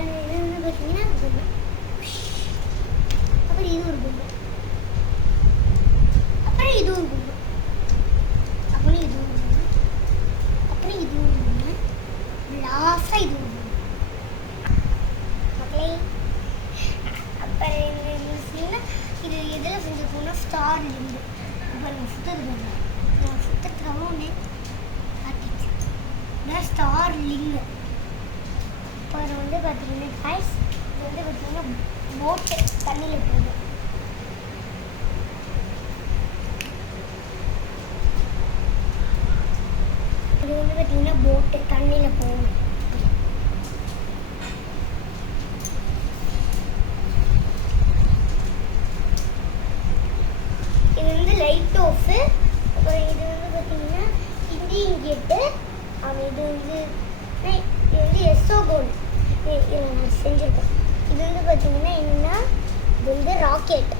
இது வந்து பார்த்தீங்கன்னா பொம்மை. அப்புறம் இது ஒரு பொம்மை, அப்புறம் இது ஒரு பொம்மை, அப்புறம் இது ஒரு பொம்மை, அப்புறம் இது ஒரு பொம்மை, லாஸ்ட்டாக இது ஒரு பொம்மை. மக்களே அப்புறம் இது எதில் செஞ்சுருக்கோம்னா ஸ்டார் லிங்கு. அப்புறம் சுத்தது நான் சுத்தத்துக்காக ஒன்று காட்டிச்சு ஸ்டார் லிங்கு. அப்புறம் வந்து பார்த்தீங்கன்னா காய்ஸ் இது வந்து பார்த்தீங்கன்னா போட்டு தண்ணியில் போகும். இது வந்து பார்த்தீங்கன்னா போட்டு தண்ணியில் போகும். இது வந்து லைட் ஆஃபு. அப்புறம் இது வந்து பார்த்தீங்கன்னா இந்தியன் கேட்டு. இது வந்து எஸ்ஓ கோல் செஞ்சுருக்கோம். இது வந்து பார்த்தீங்கன்னா என்னன்னா இது வந்து ராக்கெட்.